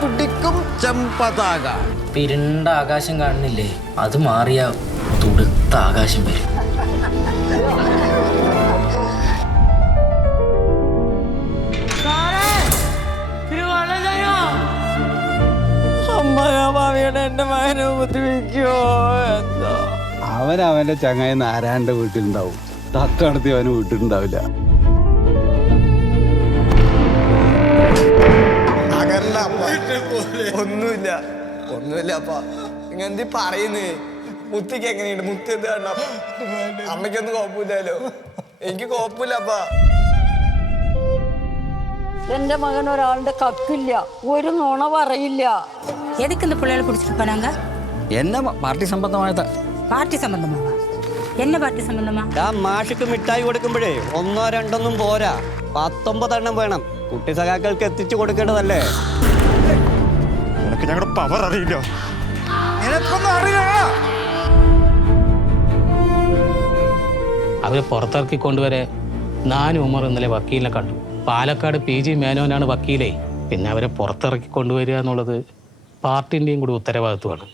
പിടിക്കും ചെമ്പതാക. ഇരുണ്ട ആകാശം കാണുന്നില്ലേ, അത് മാറിയ തുടുത്ത ആകാശം വരും. എന്റെ മകനെ ഉപദ്രവിക്കോ എന്തോ. അവന്റെ ചങ്ങായി നാരായണന്റെ വീട്ടിലുണ്ടാവും, തത്തടത്തി അവന് വീട്ടിലുണ്ടാവില്ല. ഒന്നുമില്ല അപ്പ ഇങ്ങെന്തി പറയുന്നേ. മുത്തിക്ക് എങ്ങനെയുണ്ട്? മുത്തി എന്ത് കണ്ട? അമ്മയ്ക്കൊന്നും കുഴപ്പമില്ലല്ലോ. എനിക്ക് കുഴപ്പമില്ലപ്പ. എന്റെ മകൻ ഒരാളുടെ കക്കില്ല, ഒരു നുണ പറയില്ല. எதுக்கு இந்த பிள்ளைகளை பிடிச்சிட்டு போனாங்க? என்ன പാർട്ടി സംബന്ധമായത്? പാർട്ടി സംബന്ധമാവാ? എന്നെ പാർട്ടി സംബന്ധമാ? മാഷിക്ക് മിഠായി കൊടുക്കുമ്പോഴേ 1 2 പോരാ, 19 എണ്ണം വേണം. കുട്ടി സഖാക്കൾക്ക് എത്തിച്ചു കൊടുക്കേണ്ടതല്ലേ? നിനക്ക് ഞങ്ങളുടെ പവർ അറിയില്ല. നിനക്കൊന്നും അറിയില്ല. അവരെ പുറത്തിറക്കി കൊണ്ടുവരെ ഞാനും ഉമർ ഇന്നലെ വക്കീലിനെ കണ്ടു. പാലക്കാട് PG മേനോനാണ് വക്കീലേ. പിന്നെ അവരെ പുറത്തിറക്കി കൊണ്ടുവരിക എന്നുള്ളത് പാർട്ടിൻ്റെയും കൂടി ഉത്തരവാദിത്വമാണ്.